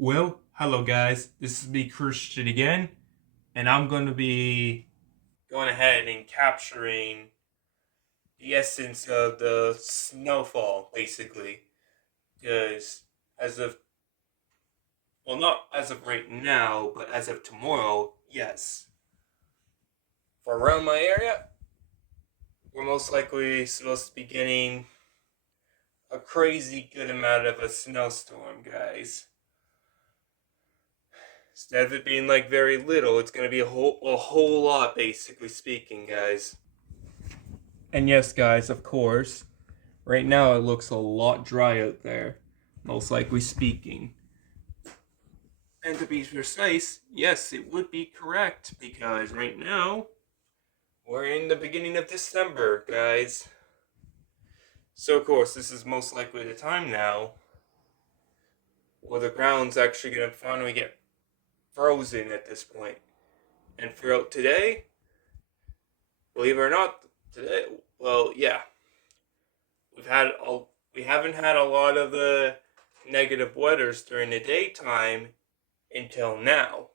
Well, hello guys, this is me Christian again, and I'm going to be going ahead and capturing the essence of the snowfall, basically. Because as of, well, not as of right now, but as of tomorrow, yes. For around my area, we're most likely supposed to be getting a crazy good amount of a snowstorm, guys. Instead of it being like very little, it's gonna be a whole lot, basically speaking, guys. And yes, guys, of course, right now it looks a lot dry out there, most likely speaking. And to be precise, yes, it would be correct because right now we're in the beginning of December, guys. So of course, this is most likely the time now where the ground's actually gonna finally get frozen at this point. And throughout today, believe it or not, today, well, yeah, we've had a, we haven't had a lot of the negative weathers during the daytime until now.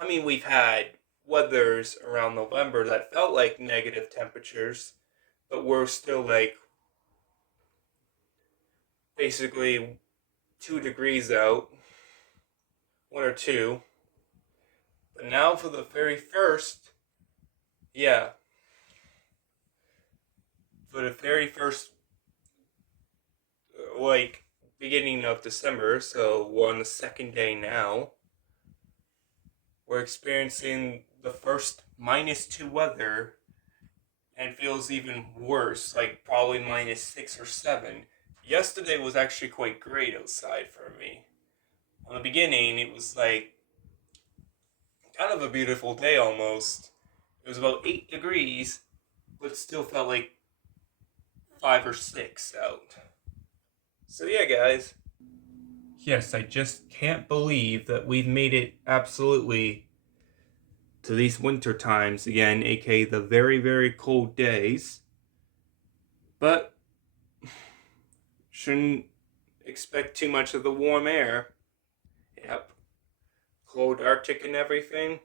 I mean, we've had weathers around November that felt like negative temperatures, but we're still like basically 2 degrees out, one or two. But now for the very first, yeah, for the very first, like, beginning of December, so we're on the second day now, we're experiencing the first -2 weather and feels even worse, like probably -6 or 7. Yesterday was actually quite great outside for me. In the beginning, it was like kind of a beautiful day almost. It was about 8 degrees, but still felt like 5 or 6 out. So yeah, guys. Yes, I just can't believe that we've made it absolutely to these winter times again, aka the very, very cold days. But shouldn't expect too much of the warm air. Yep. Cold Arctic and everything.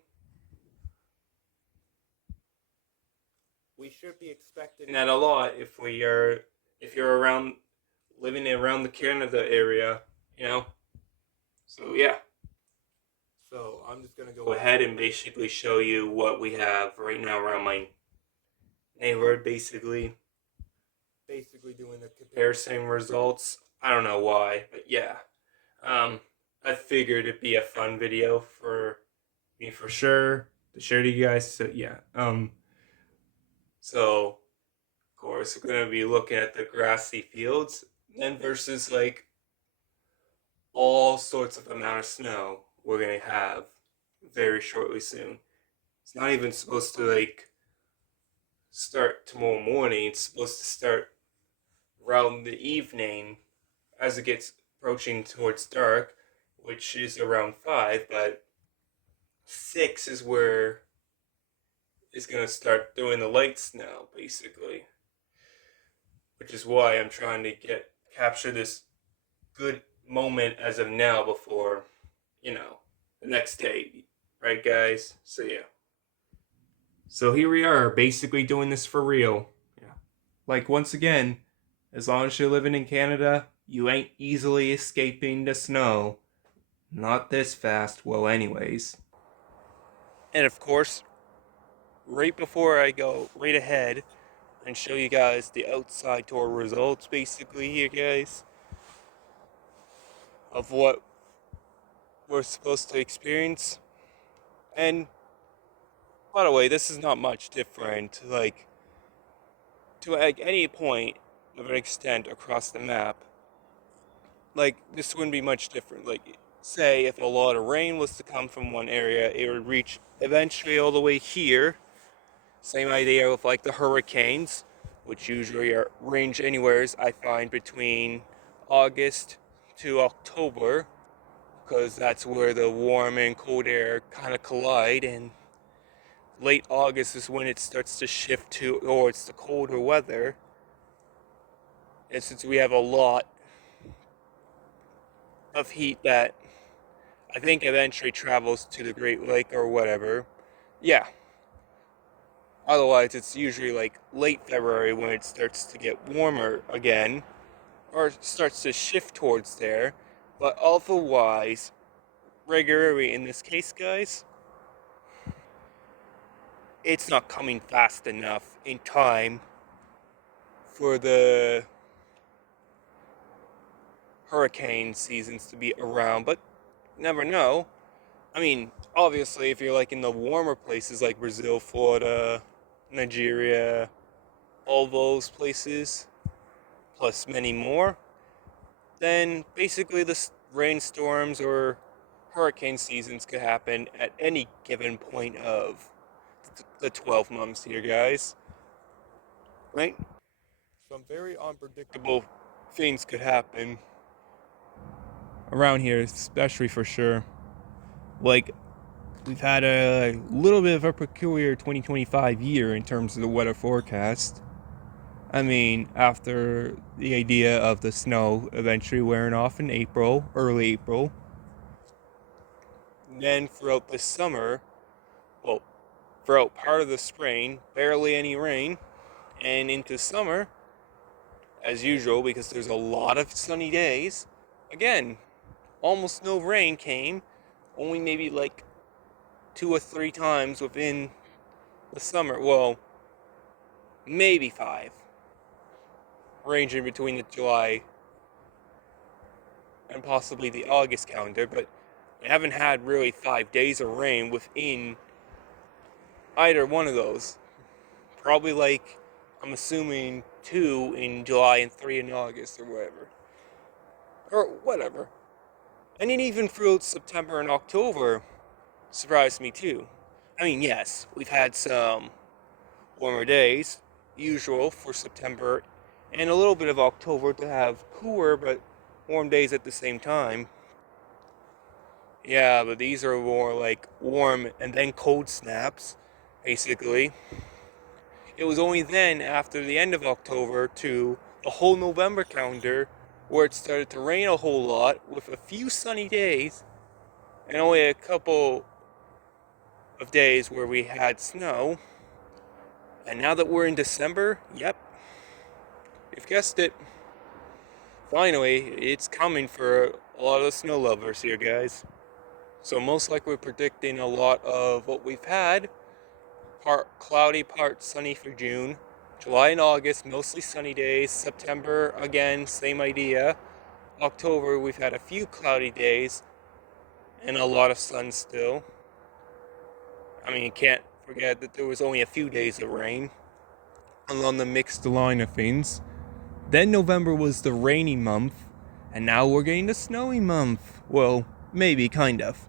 We should be expecting that a lot if you're around living around the Canada area, you know? So yeah. So I'm just gonna go ahead and basically show you what we have right now around my neighborhood, basically doing the comparison results. I don't know why, but yeah. Um, I figured it'd be a fun video for me for sure to share to you guys. So yeah. So of course we're gonna be looking at the grassy fields, then versus like all sorts of amount of snow we're gonna have very shortly soon. It's not even supposed to like start tomorrow morning. It's supposed to start around the evening as it gets approaching towards dark, which is around 5, but 6 is where it's gonna start doing the light snow, basically. Which is why I'm trying to capture this good moment as of now before, the next day. Right, guys? So yeah. So here we are, basically doing this for real. Yeah. Like once again, as long as you're living in Canada, you ain't easily escaping the snow. Not this fast, well anyways. And of course, right before I go right ahead and show you guys the outside tour results basically here, guys, of what we're supposed to experience. And by the way, this is not much different, like to any point of an extent across the map. Like this wouldn't be much different. Like say if a lot of rain was to come from one area, it would reach eventually all the way here. Same idea with like the hurricanes, which usually range anywheres I find between August to October, because that's where the warm and cold air kind of collide, and late August is when it starts to shift towards the colder weather. And since we have a lot of heat that I think eventually travels to the Great Lake or whatever. Yeah. Otherwise, it's usually like late February when it starts to get warmer again, or starts to shift towards there. But otherwise, regularly in this case, guys, it's not coming fast enough in time for the hurricane seasons to be around. But never know. I mean, obviously, if you're like in the warmer places like Brazil, Florida, Nigeria, all those places, plus many more, then basically the rainstorms or hurricane seasons could happen at any given point of the 12 months here, guys. Right? Some very unpredictable things could happen around here, especially for sure. Like, we've had a little bit of a peculiar 2025 year in terms of the weather forecast. I mean, after the idea of the snow eventually wearing off in April, early April, then throughout the summer, well, throughout part of the spring, barely any rain, and into summer, as usual, because there's a lot of sunny days, again, almost no rain came, only maybe like 2 or 3 times within the summer. Well, maybe five, ranging between the July and possibly the August calendar, but I haven't had really 5 days of rain within either one of those. Probably like, I'm assuming 2 in July and 3 in August or whatever. Or whatever. And then even throughout September and October surprised me too. I mean, yes, we've had some warmer days, usual for September, and a little bit of October to have cooler but warm days at the same time. Yeah, but these are more like warm and then cold snaps, basically. It was only then, after the end of October to the whole November calendar, where it started to rain a whole lot with a few sunny days and only a couple of days where we had snow. And now that we're in December, yep, you've guessed it. Finally, it's coming for a lot of the snow lovers here, guys. So most likely predicting a lot of what we've had. Part cloudy, part sunny for June. July and August, mostly sunny days. September, again, same idea. October, we've had a few cloudy days and a lot of sun still. I mean, you can't forget that there was only a few days of rain along the mixed line of things. Then November was the rainy month, and now we're getting the snowy month. Well, maybe, kind of.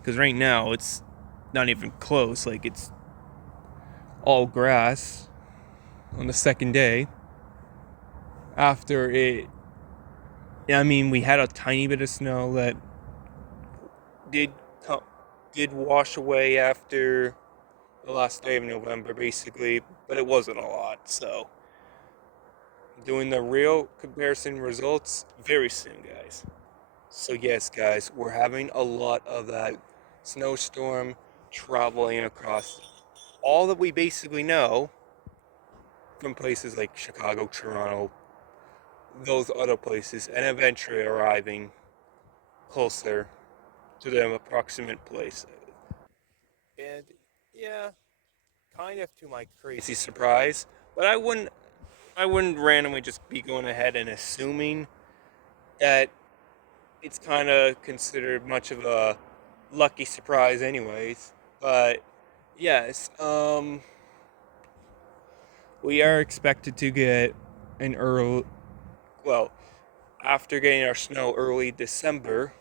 Because right now it's not even close. Like, it's all grass on the second day. After it, I mean, we had a tiny bit of snow that did did wash away after the last day of November, basically, but it wasn't a lot. So, doing the real comparison results very soon, guys. So yes, guys, we're having a lot of that snowstorm traveling across all that we basically know from places like Chicago, Toronto, those other places, and eventually arriving closer to the approximate place. And yeah, kind of to my crazy surprise, but I wouldn't randomly just be going ahead and assuming that it's kind of considered much of a lucky surprise anyways. But yes, we are expected to get an early, well, after getting our snow early December,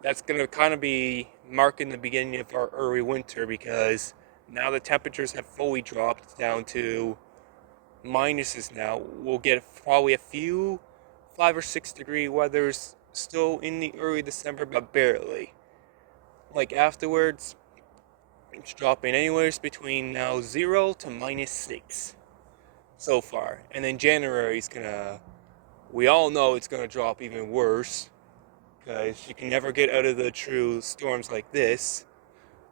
that's going to kind of be marking the beginning of our early winter, because now the temperatures have fully dropped down to minuses now. We'll get probably a few 5 or 6 degree weathers still in the early December, but barely. Like afterwards, it's dropping anywhere between now 0 to -6 so far. And then January is gonna, we all know it's gonna drop even worse, because you can never get out of the true storms like this,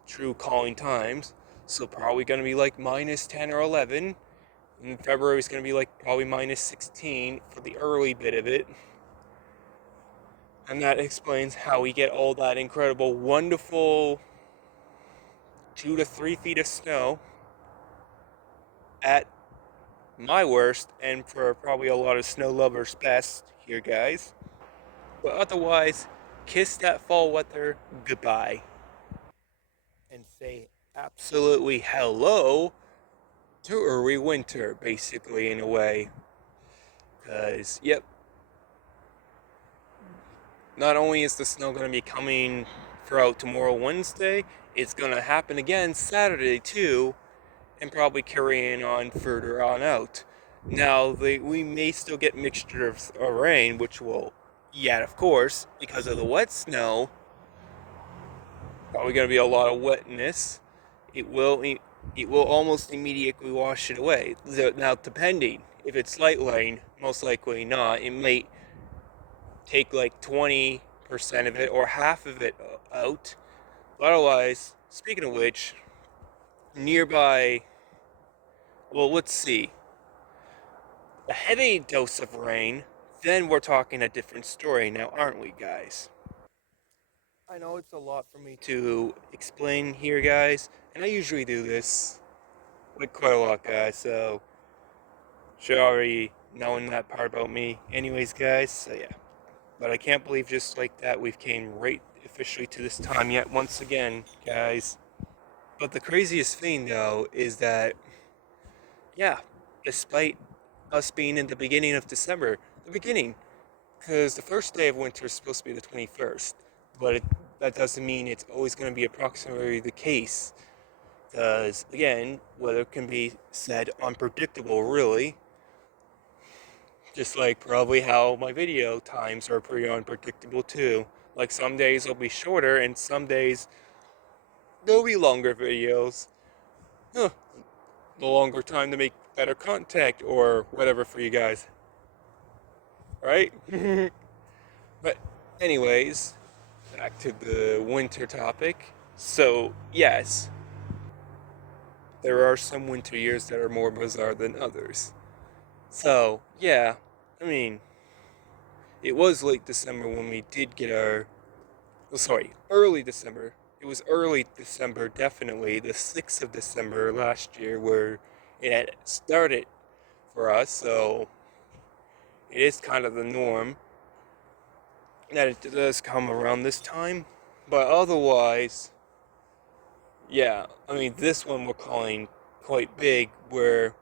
true calling times. So probably going to be like minus 10 or 11. And February is going to be like probably minus 16 for the early bit of it. And that explains how we get all that incredible, wonderful 2 to 3 feet of snow at my worst, and for probably a lot of snow lovers' best here, guys. But otherwise, kiss that fall weather goodbye and say absolutely hello to early winter, basically, in a way. Because, yep, not only is the snow going to be coming throughout tomorrow, Wednesday, it's going to happen again Saturday, too, and probably carrying on further on out. Now, we may still get mixture of rain, which will, yeah, of course, because of the wet snow, probably going to be a lot of wetness. It will almost immediately wash it away. Now, depending if it's light rain, most likely not. It may take like 20% of it or half of it out. But otherwise, speaking of which, nearby, well, let's see, a heavy dose of rain, then we're talking a different story now, aren't we, guys? I know it's a lot for me to explain here, guys, and I usually do this like quite a lot, guys, so should already knowing that part about me anyways, guys, so yeah. But I can't believe just like that we've came right officially to this time yet once again, guys. But the craziest thing though is that, yeah, despite us being in the beginning of December, the beginning, because the first day of winter is supposed to be the 21st, but that doesn't mean it's always going to be approximately the case. Because, again, weather can be said unpredictable, really. Just like probably how my video times are pretty unpredictable, too. Like, some days will be shorter, and some days there'll be longer videos. Huh, the longer time to make better content, or whatever for you guys. Right? But, anyways, back to the winter topic. So, yes, there are some winter years that are more bizarre than others. So, yeah, I mean, it was late December when we did get our. Oh, sorry, early December. It was early December, definitely, the 6th of December last year, where it had started for us, so it is kind of the norm that it does come around this time. But otherwise, yeah, I mean, this one we're calling quite big, where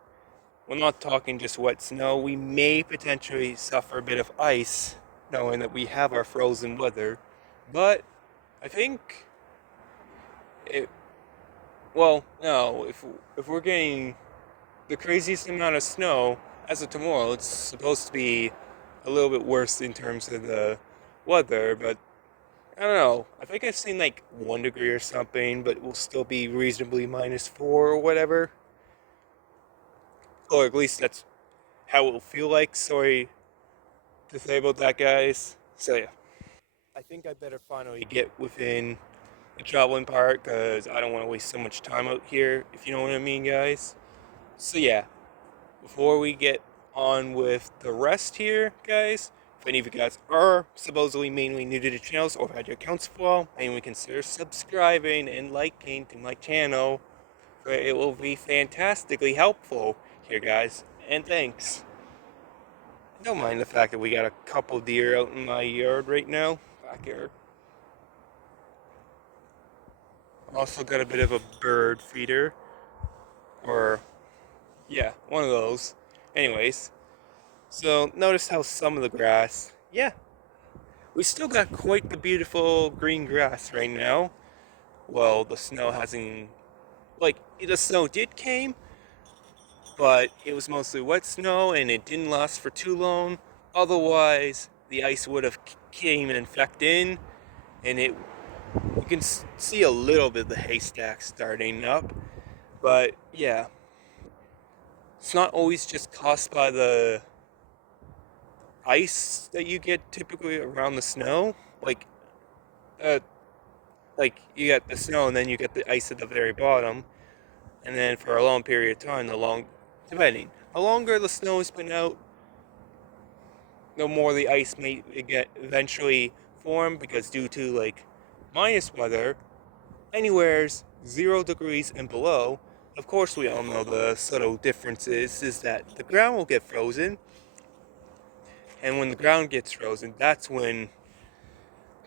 we're not talking just wet snow. We may potentially suffer a bit of ice, knowing that we have our frozen weather. But I think it. Well, no. If we're getting the craziest amount of snow as of tomorrow, it's supposed to be a little bit worse in terms of the weather. But I don't know. I think I've seen like 1 degree or something, but it will still be reasonably -4 or whatever. Or at least that's how it will feel like. Sorry to say about that, guys. So yeah. I think I better finally get within the traveling part because I don't want to waste so much time out here, if you know what I mean, guys. So yeah, before we get on with the rest here, guys, if any of you guys are supposedly mainly new to the channels or had your accounts for a while, mainly consider subscribing and liking to my channel. It will be fantastically helpful here, guys. And thanks. Don't mind the fact that we got a couple deer out in my yard right now, backyard. Also got a bit of a bird feeder, or yeah, one of those. Anyways, so notice how some of the grass, yeah, we still got quite the beautiful green grass right now. Well, the snow hasn't, like, the snow did came, but it was mostly wet snow and it didn't last for too long. Otherwise, the ice would have came and infected in, and you can see a little bit of the haystack starting up. But yeah, it's not always just caused by the ice that you get typically around the snow. like uh, like you get the snow and then you get the ice at the very bottom, and then for a long period of time, depending, the longer the snow has been out, the more the ice may get eventually form, because due to like minus weather, anywhere's 0 degrees and below, of course we all know the subtle differences is that the ground will get frozen, and when the ground gets frozen, that's when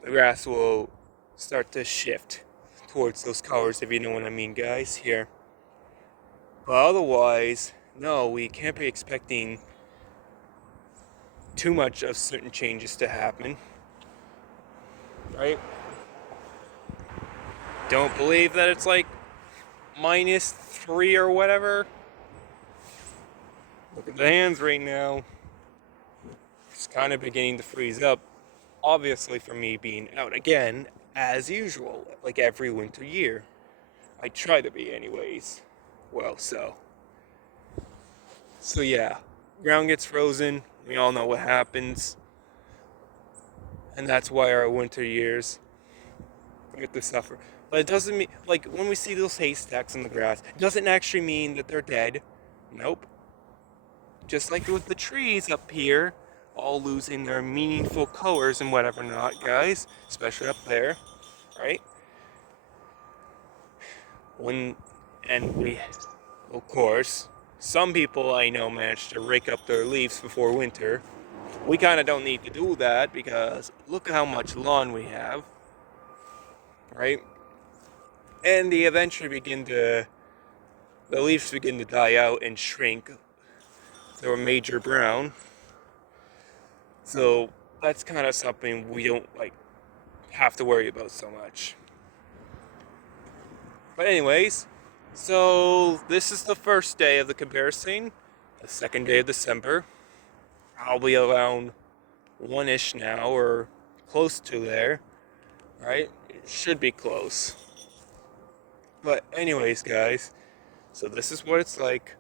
the grass will start to shift towards those colors, if you know what I mean, guys, here. But otherwise, no, we can't be expecting too much of certain changes to happen, right? Don't believe that it's like -3 or whatever. Look at the hands right now. It's kind of beginning to freeze up. Obviously, for me being out again, as usual, like every winter year. I try to be, anyways. Well, so yeah, ground gets frozen. We all know what happens, and that's why our winter years get to suffer. But it doesn't mean, like, when we see those haystacks in the grass, it doesn't actually mean that they're dead. Nope. Just like with the trees up here, all losing their meaningful colors and whatever not, guys, especially up there, right? When, and we, of course, some people I know manage to rake up their leaves before winter. We kind of don't need to do that because look at how much lawn we have, right? And the leaves begin to die out and shrink. They're major brown. So that's kind of something we don't like have to worry about so much. But anyways, so this is the first day of the comparison, the second day of December. Probably around 1-ish now, or close to there, right? It should be close. But anyways, guys, so this is what it's like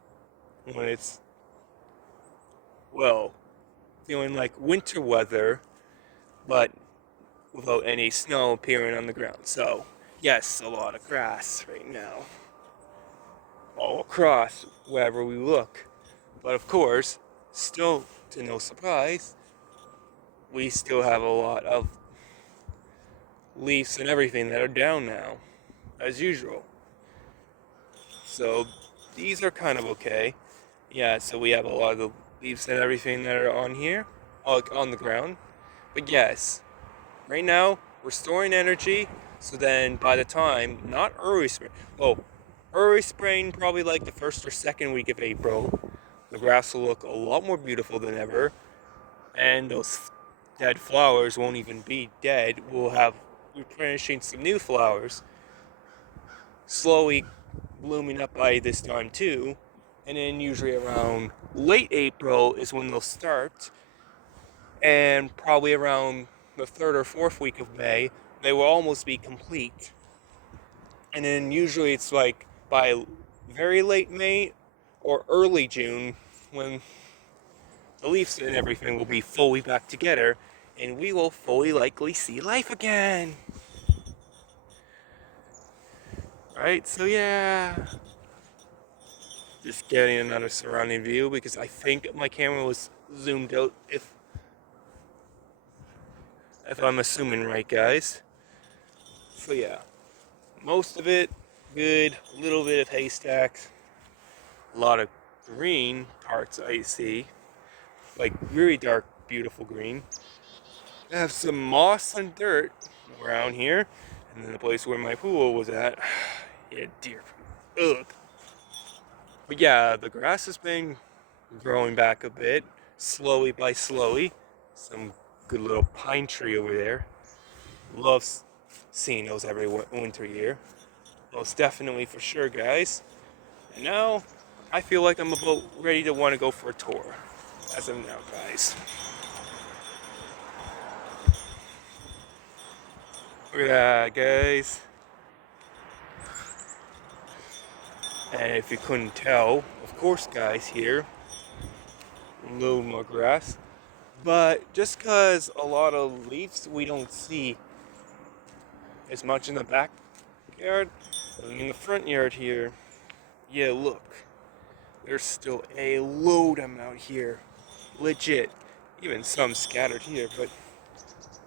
when it's, well, feeling like winter weather, but without any snow appearing on the ground. So, yes, a lot of grass right now, all across wherever we look. But of course, still, to no surprise, we still have a lot of leaves and everything that are down now, as usual. So these are kind of okay. Yeah, so we have a lot of the leaves and everything that are on here, on the ground. But yes, right now we're storing energy, so then by the time, not early spring, well, early spring, probably like the first or second week of April, the grass will look a lot more beautiful than ever, and those dead flowers won't even be dead. We'll have replenishing some new flowers, slowly blooming up by this time too. And then usually around late April is when they'll start, and probably around the third or fourth week of May, they will almost be complete. And then usually it's like by very late May or early June when the leaves and everything will be fully back together, and we will fully likely see life again. Right, so yeah. Just getting another surrounding view because I think my camera was zoomed out, if I'm assuming right, guys. So yeah, most of it good, a little bit of haystacks, a lot of green parts I see, like really dark, beautiful green. I have some moss and dirt around here, and then the place where my pool was at, yeah, deer food. Ugh. But yeah, the grass has been growing back a bit, slowly by slowly. Some good little pine tree over there. Love seeing those every winter year. Most definitely for sure, guys. And now, I feel like I'm about ready to want to go for a tour. As of now, guys. Look at that, guys. And if you couldn't tell, of course, guys, here, a little more grass. But just because a lot of leaves we don't see as much in the backyard, in the front yard here, yeah, look, there's still a load amount here, legit. Even some scattered here, but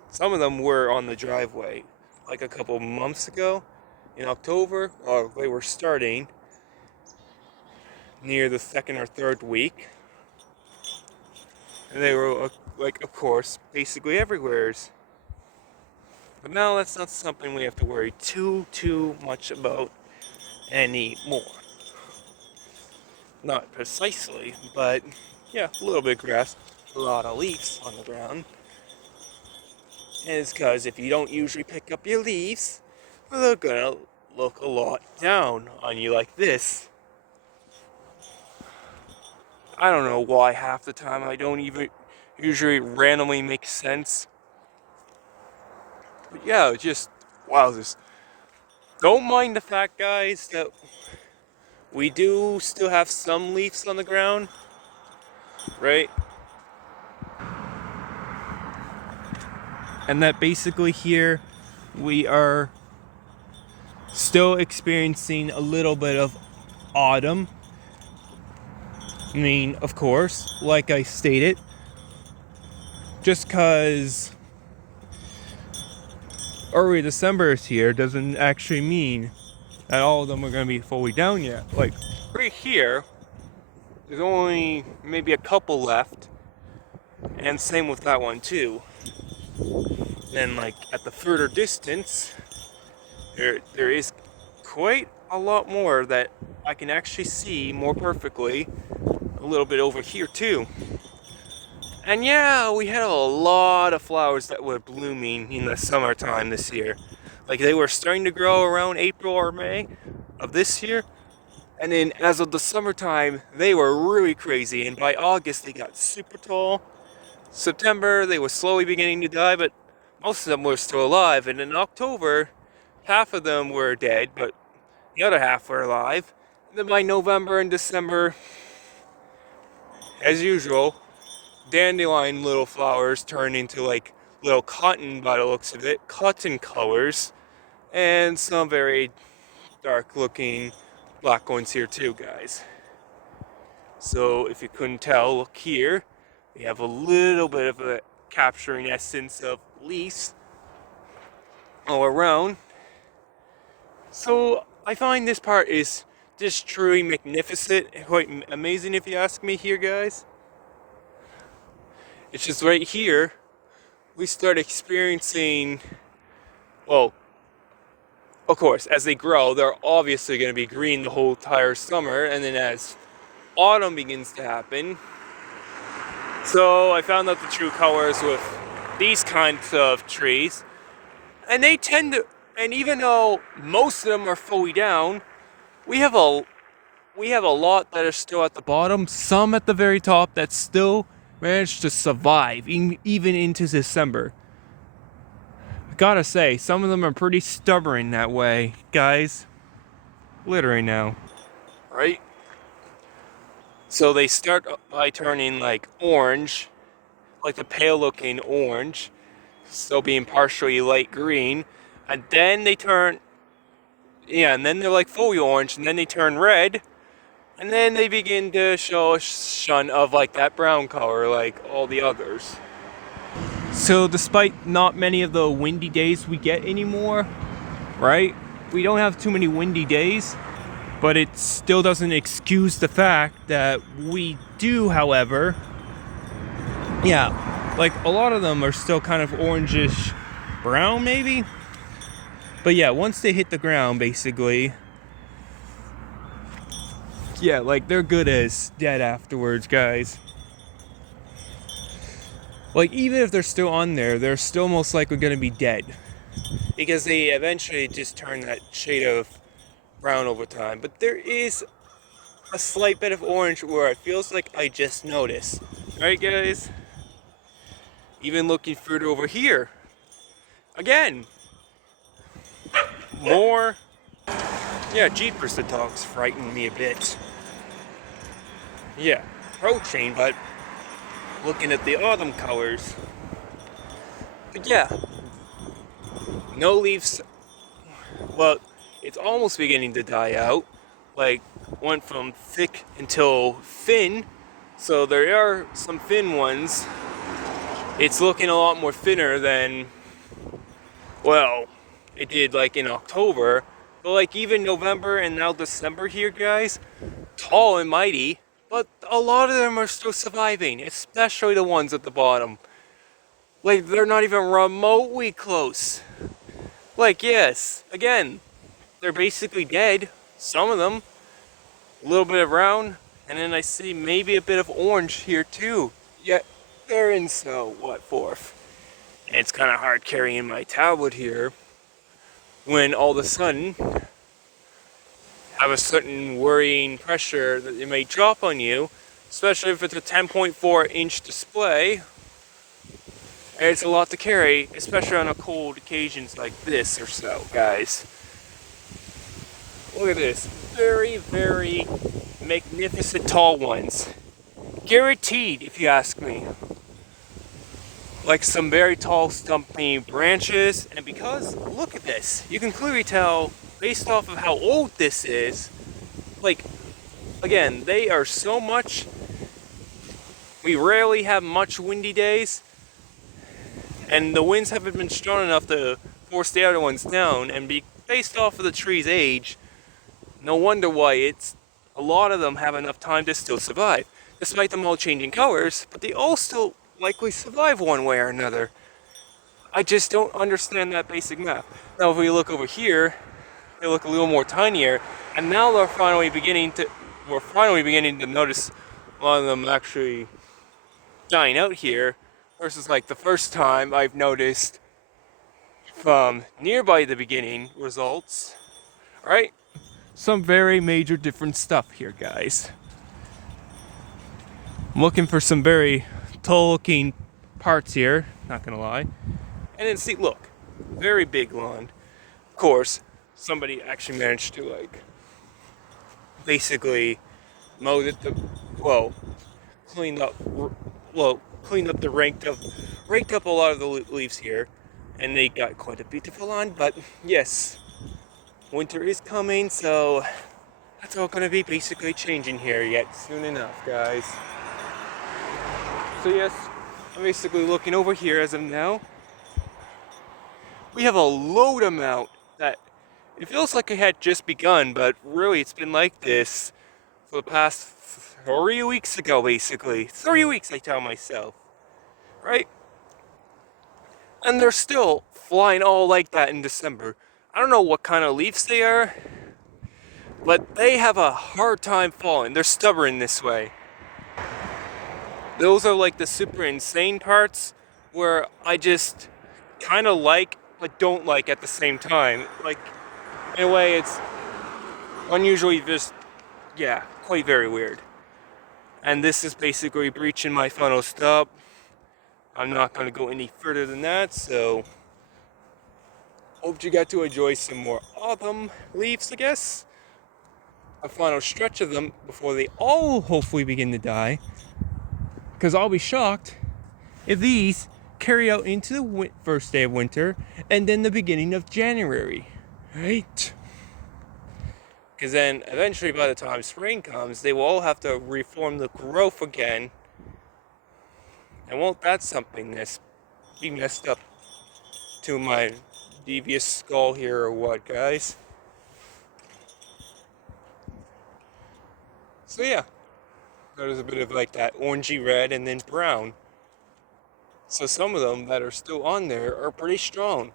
some of them were on the driveway. Like a couple months ago, in October, they were starting near the second or third week, and they were like, of course, basically everywhere. But now that's not something we have to worry too much about anymore. Not precisely, but yeah, a little bit of grass, a lot of leaves on the ground. And it's because if you don't usually pick up your leaves, they're gonna look a lot down on you like this. I don't know why half the time I don't even usually randomly make sense. But yeah, just wow, this. Don't mind the fact, guys, that we do still have some leaves on the ground, right? And that basically here we are still experiencing a little bit of autumn. I mean, of course, like I stated, just because early December is here doesn't actually mean that all of them are going to be fully down yet. Like right here, there's only maybe a couple left, and same with that one too. Then like at the further distance, there is quite a lot more that I can actually see more perfectly. A little bit over here too. And yeah, we had a lot of flowers that were blooming in the summertime this year. Like they were starting to grow around April or May of this year. And then as of the summertime, they were really crazy. And by August, they got super tall. September, they were slowly beginning to die, but most of them were still alive. And in October, half of them were dead, but the other half were alive. And then by November and December, as usual, dandelion little flowers turn into like little cotton by the looks of it, cotton colors, and some very dark looking black ones here too, guys. So if you couldn't tell, look here, we have a little bit of a capturing essence of leaves all around. So I find this part is just truly magnificent, quite amazing if you ask me here, guys. It's just right here, we start experiencing, well, of course, as they grow, they're obviously going to be green the whole entire summer, and then as autumn begins to happen, so I found out the true colors with these kinds of trees, and they tend to, and even though most of them are fully down, we have a lot that are still at the bottom, some at the very top that still managed to survive even into December. Gotta say, some of them are pretty stubborn that way, guys. Literally now, right? So they start by turning like orange, like the pale looking orange, still being partially light green, and then they turn, yeah, and then they're like fully orange, and then they turn red, and then they begin to show a shun of like that brown color like all the others. So despite not many of the windy days we get anymore, right? We don't have too many windy days, but it still doesn't excuse the fact that we do, however, yeah, like a lot of them are still kind of orangish brown maybe. But yeah, once they hit the ground, basically, yeah, like they're good as dead afterwards, guys. Like even if they're still on there, they're still most likely gonna be dead, because they eventually just turn that shade of brown over time. But there is a slight bit of orange where it feels like I just noticed. Right, guys? Even looking further over here. Again. More. Yeah, jeepers, the dogs frighten me a bit. Yeah, approaching, but looking at the autumn colors. But yeah, no leaves. Well, it's almost beginning to die out. Like, went from thick until thin. So there are some thin ones. It's looking a lot more thinner than, well, it did like in October. But like even November and now December here, guys, tall and mighty. But a lot of them are still surviving, especially the ones at the bottom. Like, they're not even remotely close. Like, yes, again, they're basically dead. Some of them, a little bit of brown, and then I see maybe a bit of orange here too. Yet they're in so what fourth? And it's kind of hard carrying my tablet here when all of a sudden have a certain worrying pressure that it may drop on you, especially if it's a 10.4-inch display. And it's a lot to carry, especially on a cold occasions like this or so, guys. Look at this. Very, very magnificent tall ones. Guaranteed, if you ask me. Like some very tall, stumpy branches. And because, look at this. You can clearly tell, based off of how old this is, like, again, they are so much. We rarely have much windy days. And the winds haven't been strong enough to force the other ones down. And based off of the tree's age, no wonder why a lot of them have enough time to still survive. Despite them all changing colors, but they all still likely survive one way or another. I just don't understand that basic math. Now if we look over here, they look a little more tinier, and now we're finally beginning to notice a lot of them actually dying out here, versus like the first time I've noticed from nearby the beginning results. Alright? Some very major different stuff here, guys. I'm looking for some very tall looking parts here, not gonna lie. And then see, look, very big lawn. Of course, somebody actually managed to like basically mow it, cleaned up raked up a lot of the leaves here, and they got quite a beautiful lawn. But yes, winter is coming, so that's all gonna be basically changing here yet soon enough, guys. So yes, I'm basically looking over here as of now. We have a load amount that it feels like it had just begun, but really it's been like this for the past 3 weeks ago, basically. 3 weeks, I tell myself, right? And they're still flying all like that in December. I don't know what kind of leaves they are, but they have a hard time falling. They're stubborn this way. Those are like the super insane parts where I just kind of like but don't like at the same time. Like, in a way, it's unusually just, yeah, quite very weird. And this is basically breaching my final stop. I'm not going to go any further than that, so hope you got to enjoy some more autumn leaves, I guess. A final stretch of them before they all hopefully begin to die. Because I'll be shocked if these carry out into the first day of winter and then the beginning of January. Right? Because then eventually by the time spring comes, they will all have to reform the growth again. And won't that something that's be messed up to my devious skull here or what, guys? So yeah, there's a bit of like that orangey red and then brown. So some of them that are still on there are pretty strong.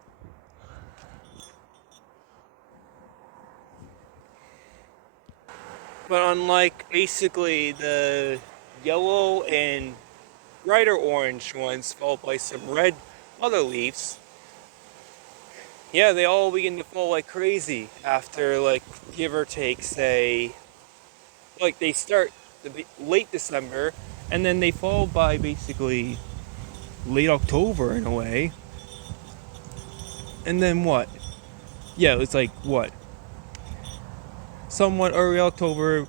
But unlike basically the yellow and brighter orange ones followed by some red other leaves, yeah, they all begin to fall like crazy after like give or take, say, like they start late December and then they fall by basically late October in a way. And then what? Yeah, it's like what? Somewhat early October,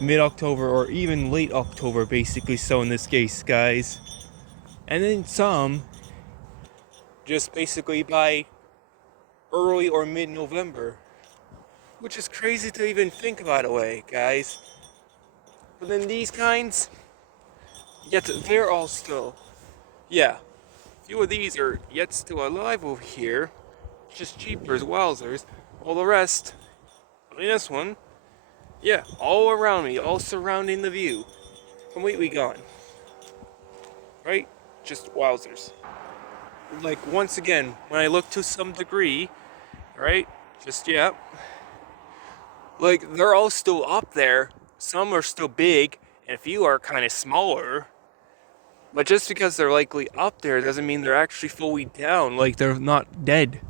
mid-October or even late October, basically, so in this case, guys. And then some just basically by early or mid-November, which is crazy to even think about a way, guys. But then these kinds, yet they're all still, yeah, few of these are yet still alive over here, just cheapers, wowzers. All the rest, I mean this one, yeah, all around me, all surrounding the view, completely gone, right? Just wowzers. Like, once again, when I look to some degree, right, just, yeah, like, they're all still up there, some are still big, and a few are kind of smaller, but just because they're likely up there doesn't mean they're actually fully down, like they're not dead.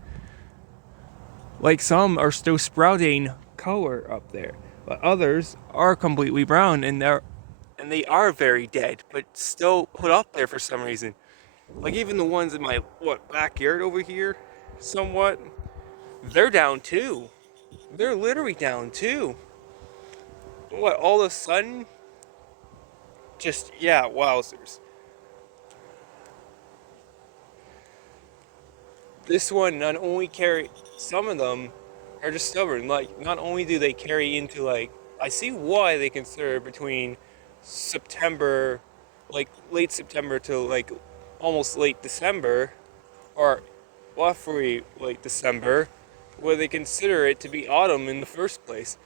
Like, some are still sprouting color up there, but others are completely brown and they are very dead, but still put up there for some reason. Like, even the ones in my backyard over here, somewhat, they're down too. They're literally down too. All of a sudden, just, yeah, wowzers. This one not only some of them are just stubborn. Like, not only do they carry into, like, I see why they consider between September, like late September to like almost late December, or roughly late December, where they consider it to be autumn in the first place,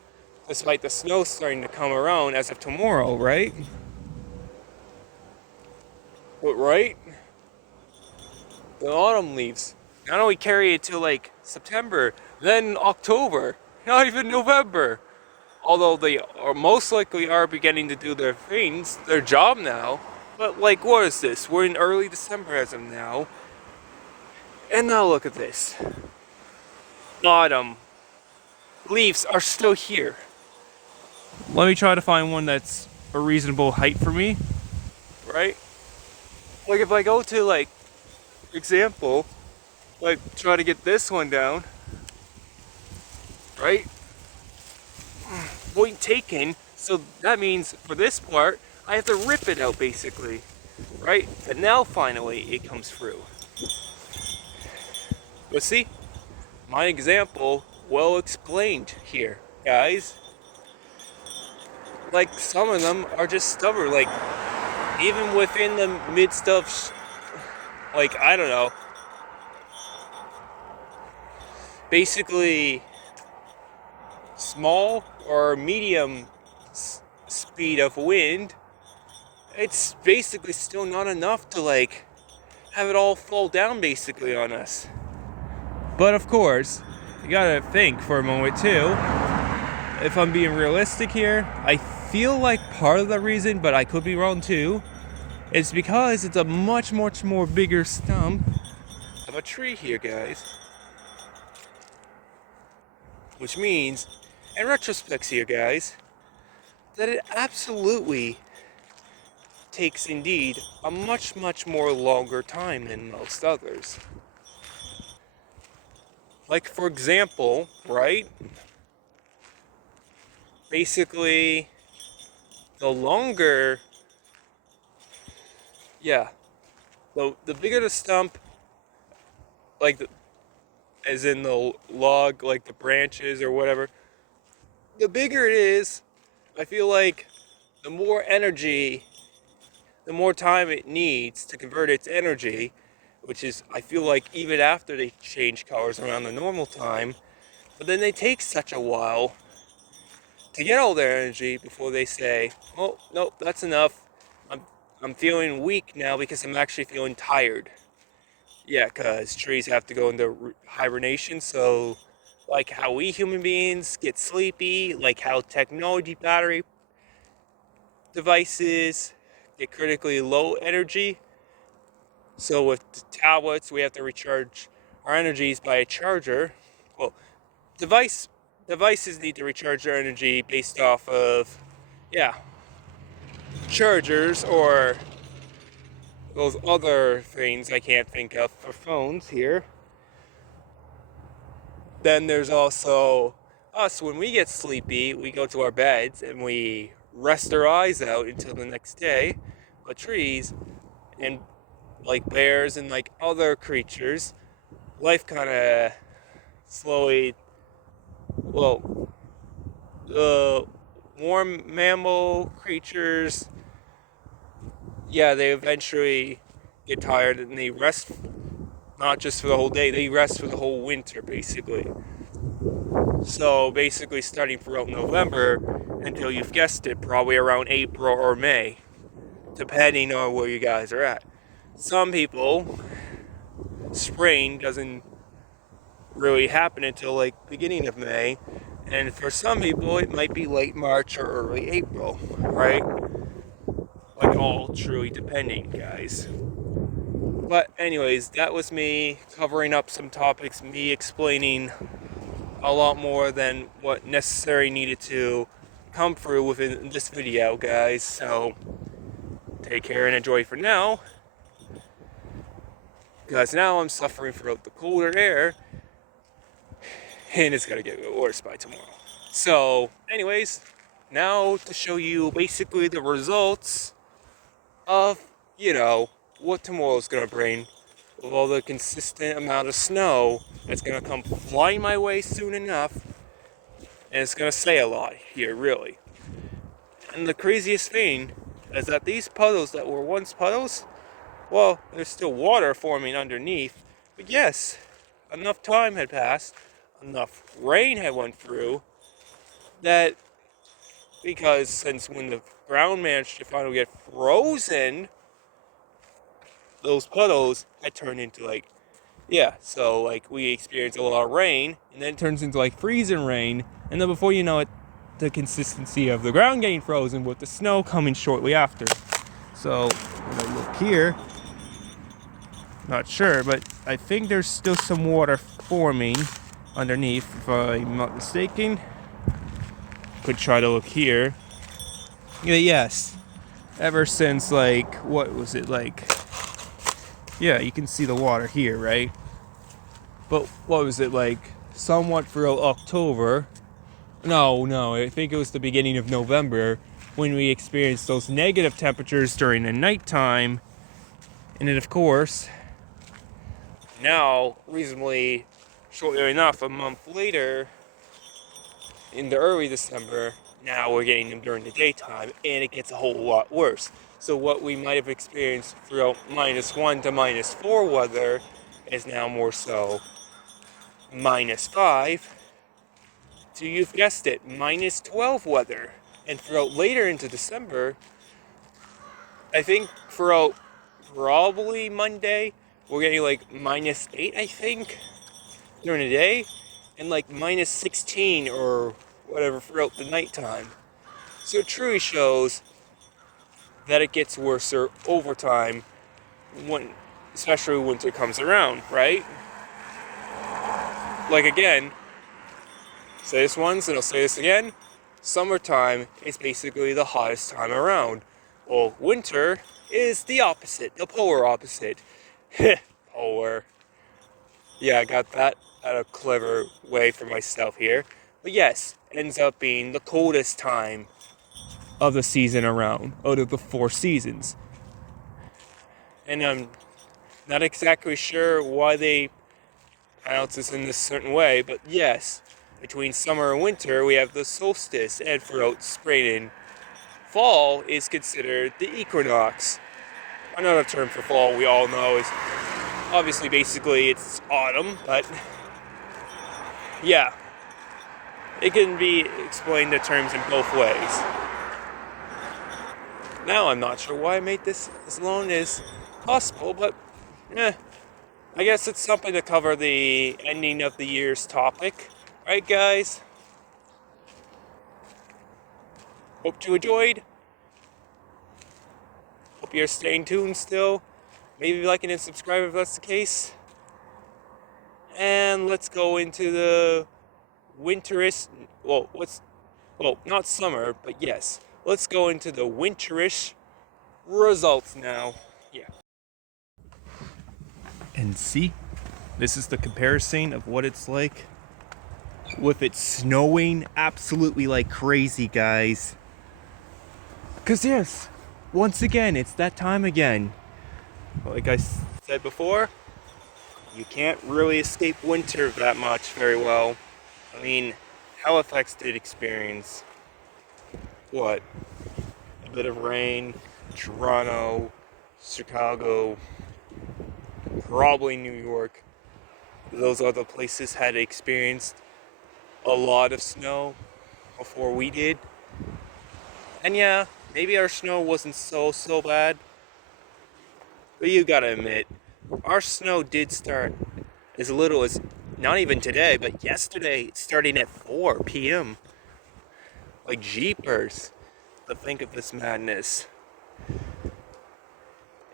despite the snow starting to come around as of tomorrow, right? But right, the autumn leaves not only carry it to like September, then October, not even November. Although they are most likely are beginning to do their job now. But like, what is this? We're in early December as of now. And now look at this. Autumn. Leaves are still here. Let me try to find one that's a reasonable height for me. Right? Like, if I go to, like, example, like, try to get this one down. Right? Point taken. So that means for this part, I have to rip it out basically. Right? And now finally it comes through. But see, my example well explained here, guys. Like, some of them are just stubborn. Like, even within the midst of, like, I don't know, basically small or medium speed of wind, it's basically still not enough to, like, have it all fall down basically on us. But of course, you gotta think for a moment too. If I'm being realistic here, I feel like part of the reason, but I could be wrong too, is because it's a much more bigger stump of a tree here, guys. Which means, in retrospect here, guys, that it absolutely takes indeed a much more longer time than most others. Like, for example, right? Basically, the longer, yeah, the bigger the stump, like, as in the log, like the branches or whatever, the bigger it is, I feel like the more energy, the more time it needs to convert its energy, which is, I feel like, even after they change colors around the normal time, but then they take such a while to get all their energy before they say, oh, nope, that's enough. I'm feeling weak now because I'm actually feeling tired. Yeah, because trees have to go into hibernation, so like how we human beings get sleepy, like how technology battery devices get critically low energy. So with the tablets, we have to recharge our energies by a charger. Well, devices need to recharge their energy based off of, yeah, chargers or those other things I can't think of for phones here. Then there's also us. When we get sleepy, we go to our beds and we rest their eyes out until the next day. But trees and like bears and like other creatures, life kind of slowly, well, warm mammal creatures, yeah, they eventually get tired and they rest, not just for the whole day, they rest for the whole winter basically. So basically starting throughout November until, you've guessed it, probably around April or May, depending on where you guys are at. Some people, spring doesn't really happen until like beginning of May, and for some people it might be late March or early April, right? Like, all truly depending, guys. But anyways, that was me covering up some topics, me explaining a lot more than what necessary needed to come through within this video, guys. So take care and enjoy for now, because now I'm suffering from the colder air and it's gonna get worse by tomorrow. So anyways, now to show you basically the results of, what tomorrow's gonna bring, with all the consistent amount of snow that's gonna come flying my way soon enough, and it's gonna say a lot here, really. And the craziest thing is that these puddles that were once puddles, well, there's still water forming underneath, but yes, enough time had passed, enough rain had went through, that, because since when the ground managed to finally get frozen, those puddles had turned into like, so like we experienced a lot of rain, and then it turns into like freezing rain, and then before you know it, the consistency of the ground getting frozen with the snow coming shortly after. So when I look here, not sure, but I think there's still some water forming underneath, if I'm not mistaken. Could try to look here. Yeah, yes. Ever since, like, what was it, like, yeah, you can see the water here, right? But what was it, like, somewhat throughout October? No, I think it was the beginning of November when we experienced those negative temperatures during the nighttime. And then, of course, now, reasonably shortly enough, a month later, in the early December, now we're getting them during the daytime, and it gets a whole lot worse. So what we might have experienced throughout -1 to -4 weather is now more so -5 to, you've guessed it, -12 weather. And throughout later into December, I think throughout probably Monday, we're getting like -8, I think, during the day, and like -16 or whatever throughout the nighttime. So it truly shows that it gets worse over time, when, especially when winter comes around, right? Like, again, say this once and I'll say this again, summertime is basically the hottest time around. Well, winter is the opposite, the polar opposite. Polar. Yeah, I got that at a clever way for myself here. But yes, ends up being the coldest time of the season around, out of the 4 seasons. And I'm not exactly sure why they pronounce this in this certain way, but yes, between summer and winter we have the solstice, and throughout spring and fall is considered the equinox. Another term for fall we all know is obviously basically it's autumn, but yeah, it can be explained in terms in both ways. Now I'm not sure why I made this as long as possible, but I guess it's something to cover the ending of the year's topic. Right, guys? Hope you enjoyed. Hope you're staying tuned still. Maybe liking and subscribing if that's the case. And let's go into the winterish, not summer, but yes. Let's go into the winterish results now. Yeah. And see, this is the comparison of what it's like with it snowing absolutely like crazy, guys. Cause yes, once again, it's that time again. Like I said before, you can't really escape winter that much very well. I mean, Halifax did experience what? A bit of rain, Toronto, Chicago, probably New York. Those other places had experienced a lot of snow before we did. And yeah, maybe our snow wasn't so bad. But you gotta admit, our snow did start as little as not even today, but yesterday, starting at 4 p.m. Like jeepers to think of this madness.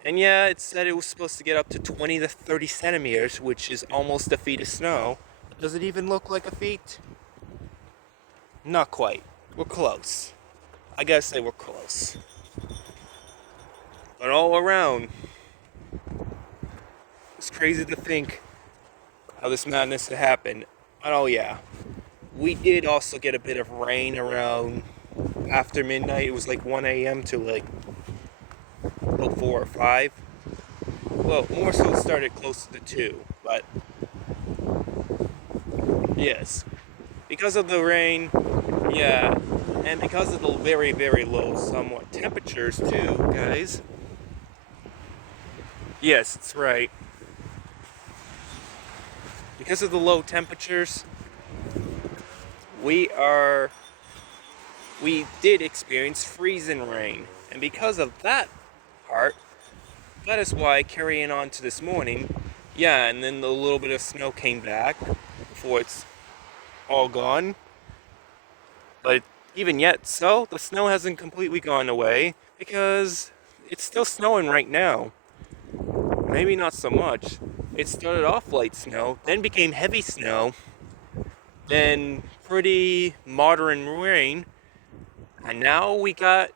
And yeah, it said it was supposed to get up to 20 to 30 centimeters, which is almost a feet of snow. Does it even look like a feet? Not quite. We're close. I gotta say we're close. But all around, it's crazy to think how this madness had happened. And oh yeah, we did also get a bit of rain around after midnight. It was like 1 a.m. to like about 4 or 5. Well, more so it started close to 2, but yes. Because of the rain, yeah, and because of the very low somewhat temperatures too, guys. Yes, it's right. Because of the low temperatures, we did experience freezing rain. And because of that part, that is why carrying on to this morning, yeah, and then the little bit of snow came back before it's all gone. But even yet, so the snow hasn't completely gone away because it's still snowing right now. Maybe not so much. It started off light snow, then became heavy snow, then pretty moderate rain, and now we got,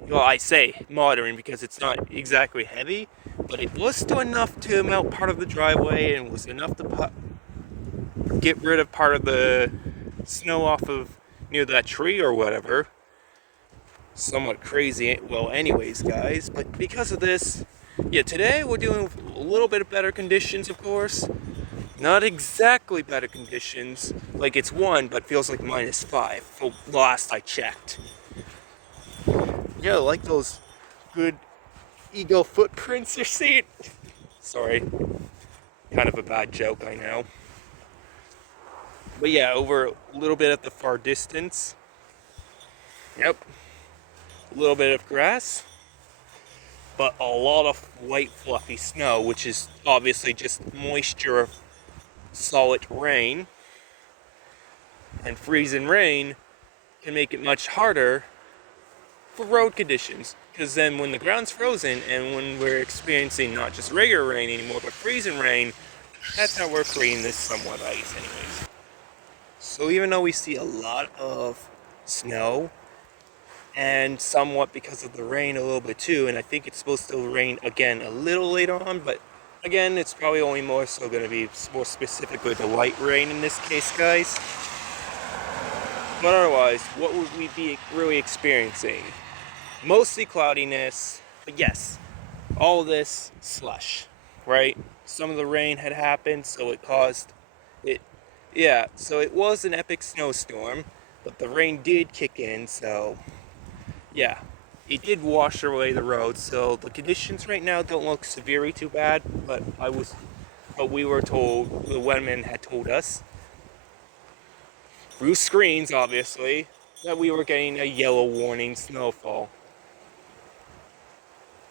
well, I say moderate because it's not exactly heavy, but it was still enough to melt part of the driveway and was enough to get rid of part of the snow off of near that tree or whatever. Somewhat crazy. Well, anyways, guys, but because of this, yeah, today we're doing a little bit of better conditions, of course. Not exactly better conditions, like it's 1, but feels like -5, for last I checked. Yeah, like those good eagle footprints you're seeing. Sorry, kind of a bad joke, I know. But yeah, over a little bit at the far distance. Yep, a little bit of grass, but a lot of white fluffy snow, which is obviously just moisture of solid rain. And freezing rain can make it much harder for road conditions, because then when the ground's frozen and when we're experiencing not just regular rain anymore but freezing rain, that's how we're creating this somewhat ice anyways. So even though we see a lot of snow, and somewhat because of the rain a little bit too, and I think it's supposed to rain again a little later on, but again, it's probably only more so going to be more specifically the light rain in this case, guys. But otherwise, what would we be really experiencing? Mostly cloudiness, but yes, all this slush, right? Some of the rain had happened, so it caused it. Yeah, so it was an epic snowstorm, but the rain did kick in, so yeah, it did wash away the road. So the conditions right now don't look severely too bad, but we were told, the weatherman had told us through screens, obviously, that we were getting a yellow warning snowfall.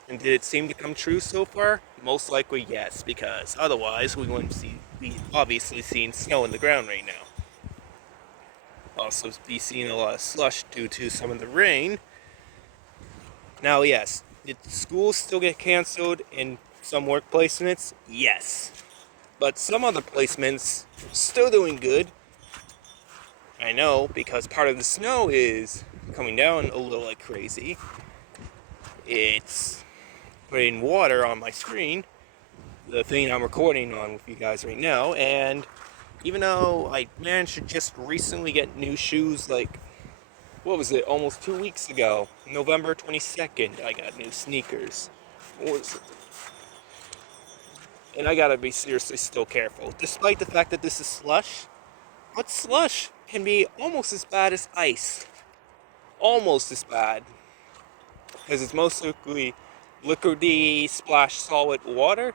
And did it seem to come true so far? Most likely yes, because otherwise we wouldn't be obviously seeing snow in the ground right now. Also be seeing a lot of slush due to some of the rain. Now yes, did schools still get canceled in some work placements? Yes. But some other placements still doing good. I know, because part of the snow is coming down a little like crazy. It's putting water on my screen, the thing I'm recording on with you guys right now, and even though I managed to just recently get new shoes like what was it, almost 2 weeks ago, November 22nd, I got new sneakers. What was it? And I gotta be seriously still careful. Despite the fact that this is slush, but slush can be almost as bad as ice. Almost as bad. Because it's mostly liquidy splash solid water.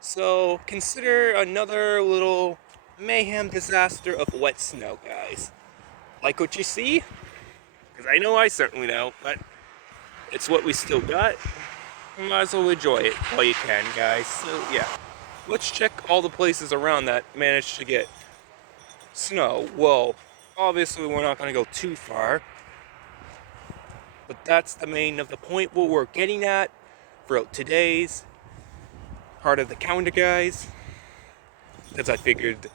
So consider another little mayhem disaster of wet snow, guys. Like what you see? Because I know I certainly don't, but it's what we still got. You might as well enjoy it while you can, guys. So yeah, let's check all the places around that managed to get snow. Well, obviously we're not going to go too far, but that's the main of the point what we're getting at for today's part of the calendar, guys. Because I figured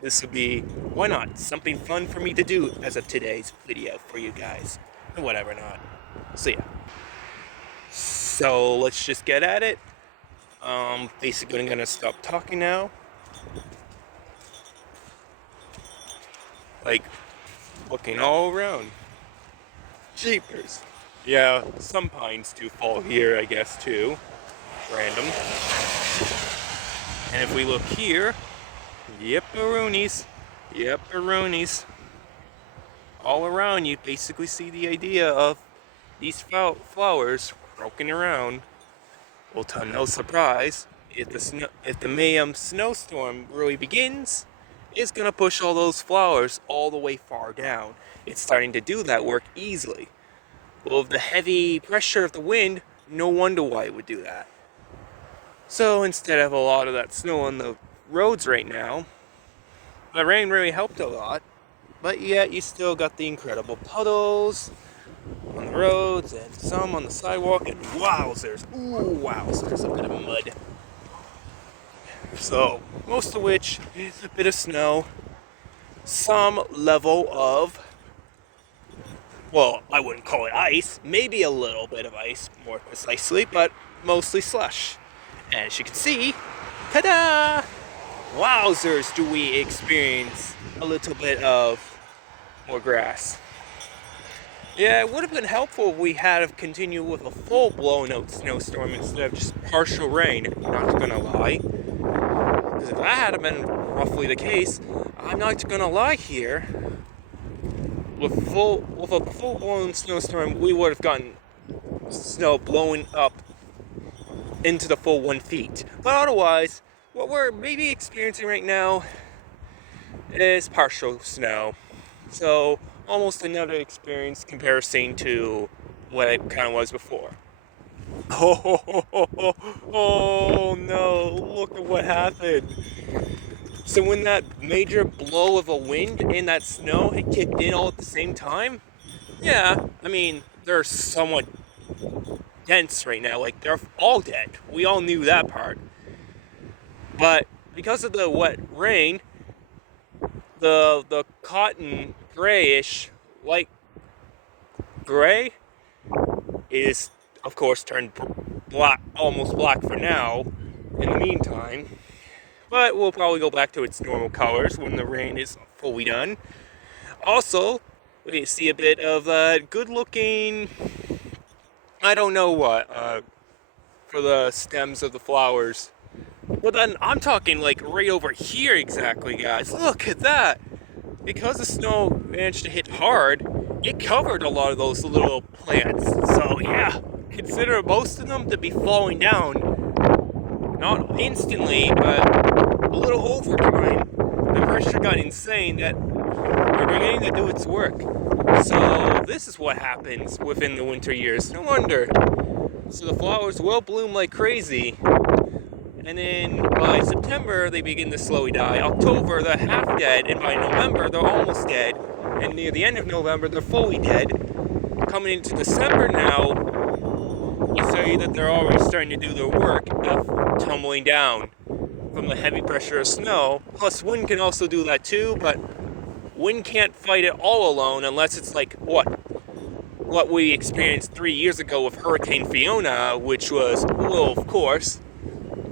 this would be, why not, something fun for me to do as of today's video for you guys. And whatever not. So yeah. So let's just get at it. Basically I'm gonna stop talking now. Like, looking all around. Jeepers. Yeah, some pines do fall here, I guess, too. Random. And if we look here, yep-a-roonies. Yep-a-roonies. All around you basically see the idea of these flowers broken around. Well, to no surprise, if the mayhem snowstorm really begins, it's gonna push all those flowers all the way far down. It's starting to do that work easily. Well, with the heavy pressure of the wind, no wonder why it would do that. So instead of a lot of that snow on the roads right now, the rain really helped a lot, but yet you still got the incredible puddles on the roads and some on the sidewalk, and wowzers, a bit of mud. So, most of which is a bit of snow, some level of, well, I wouldn't call it ice, maybe a little bit of ice, more precisely, but mostly slush. And as you can see, ta-da! Wowzers, do we experience a little bit of more grass. Yeah, it would have been helpful if we had continued with a full blown out snowstorm instead of just partial rain, not gonna lie. Because if that had been roughly the case, I'm not gonna lie here, with a full blown snowstorm, we would have gotten snow blowing up into the full 1 feet. But otherwise, what we're maybe experiencing right now is partial snow. So almost another experience comparison to what it kind of was before. Oh no, look at what happened. So when that major blow of a wind and that snow had kicked in all at the same time, yeah, I mean, they're somewhat dense right now, like they're all dead. We all knew that part. But because of the wet rain, the cotton grayish, light gray, is of course turned black, almost black for now, in the meantime. But we'll probably go back to its normal colors when the rain is fully done. Also, we see a bit of good looking, I don't know what, for the stems of the flowers. But then I'm talking like right over here exactly, guys. Look at that. Because the snow managed to hit hard, it covered a lot of those little plants. So yeah, consider most of them to be falling down. Not instantly, but a little over time. The pressure got insane that we're beginning to do its work. So this is what happens within the winter years. No wonder. So the flowers will bloom like crazy. And then by September, they begin to slowly die. October, they're half dead. And by November, they're almost dead. And near the end of November, they're fully dead. Coming into December now, you say that they're already starting to do their work of tumbling down from the heavy pressure of snow. Plus, wind can also do that too, but wind can't fight it all alone unless it's like, what we experienced 3 years ago with Hurricane Fiona, which was, well, of course,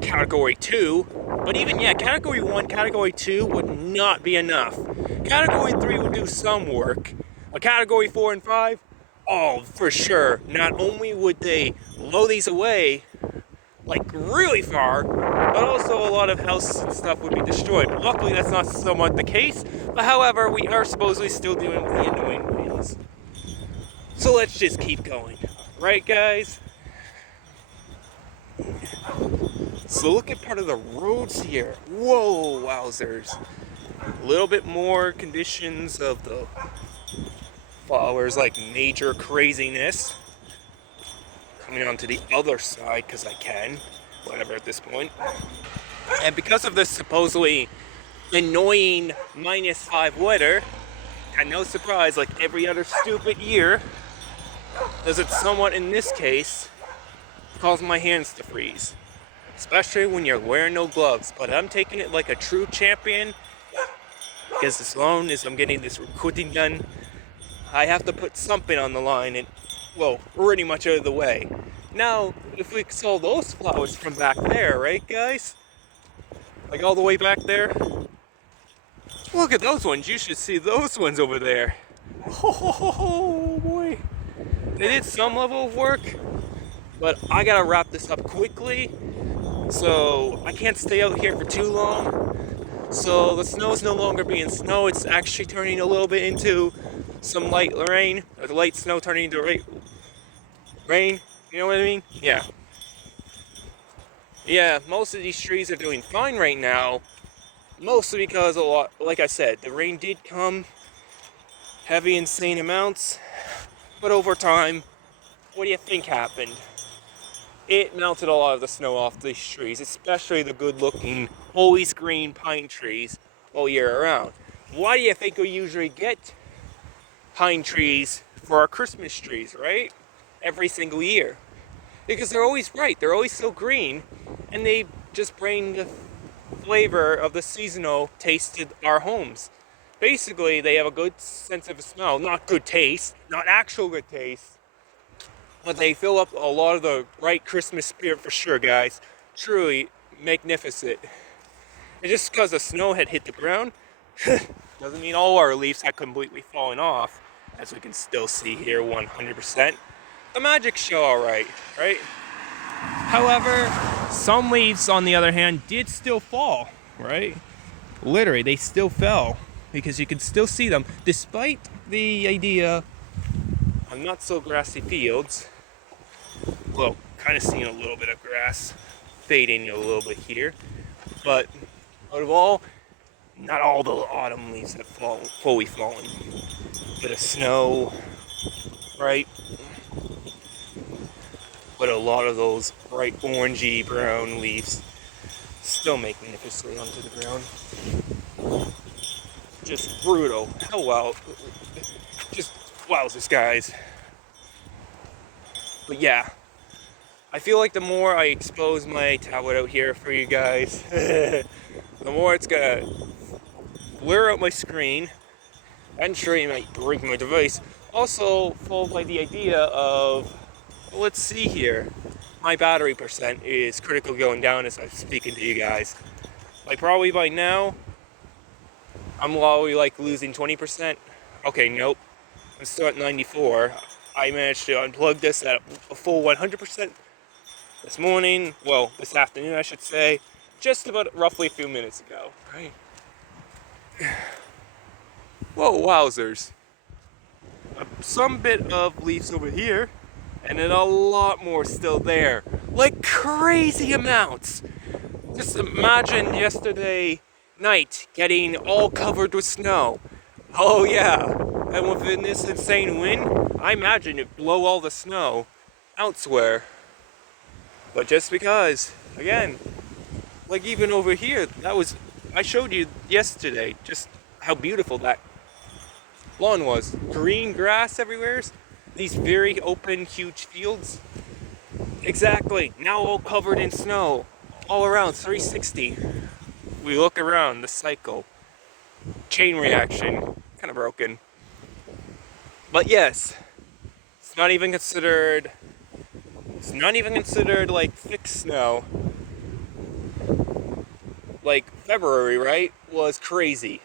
Category 2. But even, yeah, Category 1, Category 2 would not be enough. Category 3 would do some work, A category 4 and 5, oh, for sure. Not only would they blow these away, like really far, but also a lot of houses and stuff would be destroyed. Luckily, that's not somewhat the case, but however, we are supposedly still dealing with the annoying winds. So let's just keep going. Right, guys? So look at part of the roads here. Whoa, wowzers. A little bit more conditions of the flowers, like major craziness. Coming on to the other side, because I can. Whatever at this point. And because of this supposedly annoying -5 weather, and no surprise, like every other stupid year, does it somewhat in this case cause my hands to freeze. Especially when you're wearing no gloves. But I'm taking it like a true champion, because as long as I'm getting this recording done, I have to put something on the line and, well, pretty much out of the way. Now, if we saw those flowers from back there, right, guys? Like all the way back there. Look at those ones. You should see those ones over there. Oh, boy. They did some level of work, but I gotta wrap this up quickly. So I can't stay out here for too long. So the snow is no longer being snow. It's actually turning a little bit into some light rain, or the light snow turning into rain. You know what I mean? Yeah. Yeah, most of these trees are doing fine right now. Mostly because a lot, like I said, the rain did come, heavy, insane amounts. But over time, what do you think happened? It melted a lot of the snow off these trees, especially the good-looking, always green pine trees all year around. Why do you think we usually get pine trees for our Christmas trees, right? Every single year. Because they're always bright, they're always so green, and they just bring the flavor of the seasonal taste to our homes. Basically, they have a good sense of smell, not good taste, not actual good taste, but they fill up a lot of the bright Christmas spirit for sure, guys. Truly magnificent. And just because the snow had hit the ground, doesn't mean all our leaves had completely fallen off, as we can still see here 100%. The magic show, alright, right? However, some leaves, on the other hand, did still fall, right? Literally, they still fell, because you can still see them, despite the idea of not so grassy fields. Well, kind of seeing a little bit of grass fading a little bit here, but out of all, not all the autumn leaves have fully fallen. Bit of snow, right? But a lot of those bright orangey brown leaves still magnificently onto the ground. Just brutal. How well. Just wowzers, guys. But yeah, I feel like the more I expose my tablet out here for you guys, the more it's gonna blur out my screen. I'm sure you might break my device. Also, followed by the idea of, let's see here. My battery percent is critically going down as I'm speaking to you guys. Like probably by now, I'm probably like losing 20%. Okay, nope. I'm still at 94. I managed to unplug this at a full 100% this morning. Well, this afternoon, I should say. Just about roughly a few minutes ago, right? Whoa, wowzers. Some bit of leaves over here, and then a lot more still there. Like crazy amounts. Just imagine yesterday night getting all covered with snow. Oh yeah, and within this insane wind, I imagine it blow all the snow elsewhere. But just because, again, like even over here, I showed you yesterday just how beautiful that lawn was. Green grass everywhere, these very open, huge fields. Exactly, now all covered in snow, all around 360. We look around, the cycle, chain reaction, kind of broken. But yes, it's not even considered like thick snow. Like February, right, was crazy.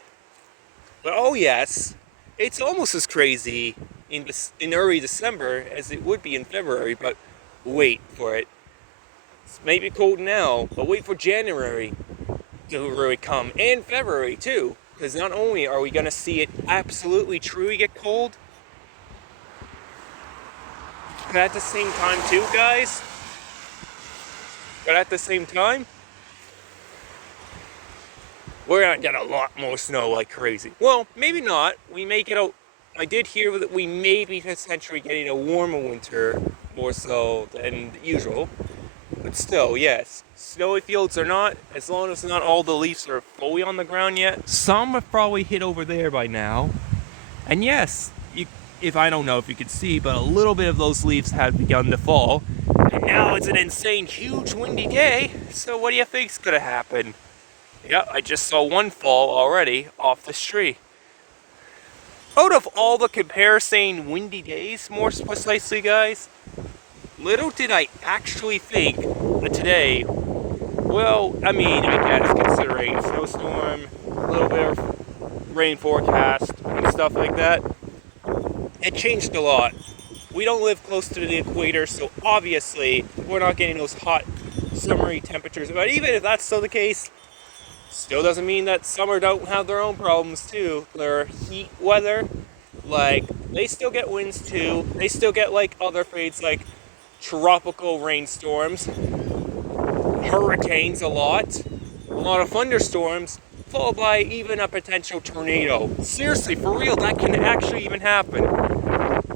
But oh yes, it's almost as crazy in early December as it would be in February, but wait for it. It's maybe cold now, but wait for January to really come, and February too, because not only are we going to see it absolutely truly get cold, but at the same time too, guys, we're gonna get a lot more snow like crazy. Well, maybe not. We may get a. I did hear that we may be potentially getting a warmer winter more so than usual. But still, yes. Snowy fields are not, as long as not all the leaves are fully on the ground yet. Some have probably hit over there by now. And yes, if I don't know if you can see, but a little bit of those leaves have begun to fall. And now it's an insane, huge, windy day. So what do you think's gonna happen? Yeah, I just saw one fall already off this tree. Out of all the comparison windy days, more precisely, guys, little did I actually think that today, well, I mean, I guess considering snowstorm, a little bit of rain forecast, and stuff like that, it changed a lot. We don't live close to the equator, so obviously we're not getting those hot, summery temperatures. But even if that's still the case, still doesn't mean that summer don't have their own problems too. Their heat weather, like, they still get winds too. They still get like other fates like tropical rainstorms, hurricanes a lot of thunderstorms, followed by even a potential tornado. Seriously, for real, that can actually even happen.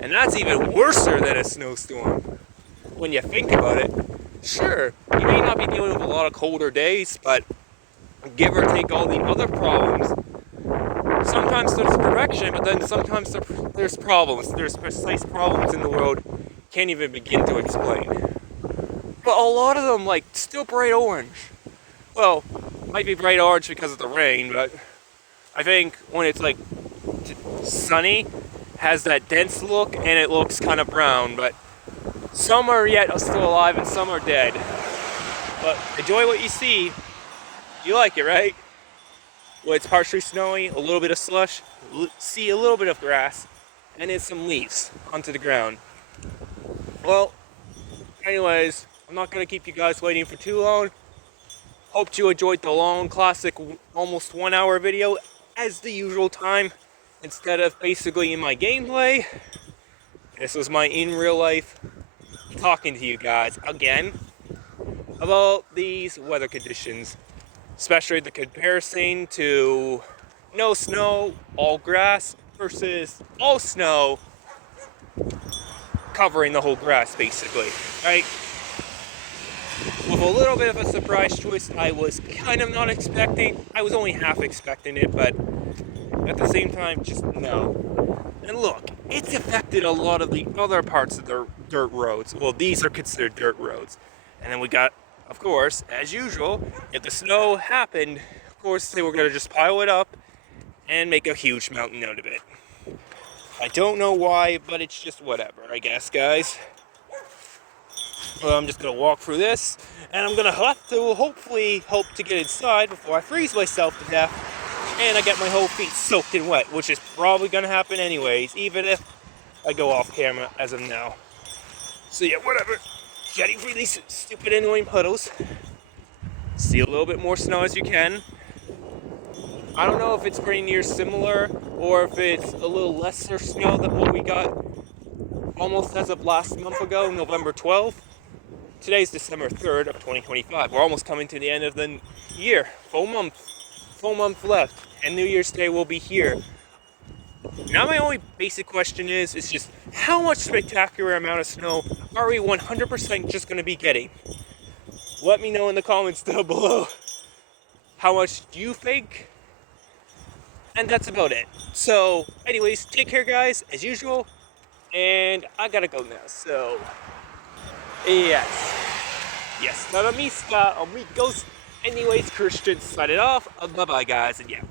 And that's even worse than a snowstorm. When you think about it, sure, you may not be dealing with a lot of colder days, but give or take all the other problems, sometimes there's perfection, but then sometimes there's problems. There's precise problems in the world can't even begin to explain. But a lot of them, like, still bright orange. Well, might be bright orange because of the rain, but I think when it's like sunny, has that dense look, and it looks kind of brown, but some are yet still alive and some are dead. But enjoy what you see. You like it, right? Well, it's partially snowy, a little bit of slush, see a little bit of grass, and then some leaves onto the ground. Well, anyways, I'm not going to keep you guys waiting for too long. Hope you enjoyed the long, classic, almost 1 hour video as the usual time. Instead of basically in my gameplay, this was my in real life talking to you guys again about these weather conditions. Especially the comparison to no snow, all grass versus all snow covering the whole grass basically, right? With a little bit of a surprise twist I was kind of not expecting. I was only half expecting it, but at the same time, just no. And look, it's affected a lot of the other parts of the dirt roads. Well, these are considered dirt roads. And then we got, of course, as usual, if the snow happened, of course, they were going to just pile it up and make a huge mountain out of it. I don't know why, but it's just whatever, I guess, guys. Well, I'm just going to walk through this, and I'm going to have to hopefully hope to get inside before I freeze myself to death, and I get my whole feet soaked and wet, which is probably going to happen anyways, even if I go off camera as of now. So yeah, whatever. Getting through these stupid annoying puddles. See a little bit more snow as you can. I don't know if it's pretty near similar or if it's a little lesser snow than what we got almost as of last month ago, November 12th. Today's December 3rd of 2025. We're almost coming to the end of the year. Full month left, and New Year's Day will be here. Now my only basic question is just how much spectacular amount of snow are we 100% just going to be getting? Let me know in the comments down below. How much do you think? And that's about it. So, anyways, take care, guys, as usual. And I gotta go now, so... Yes, nada mista, amigos. Anyways, Christian signing off. Bye-bye, guys, and yeah.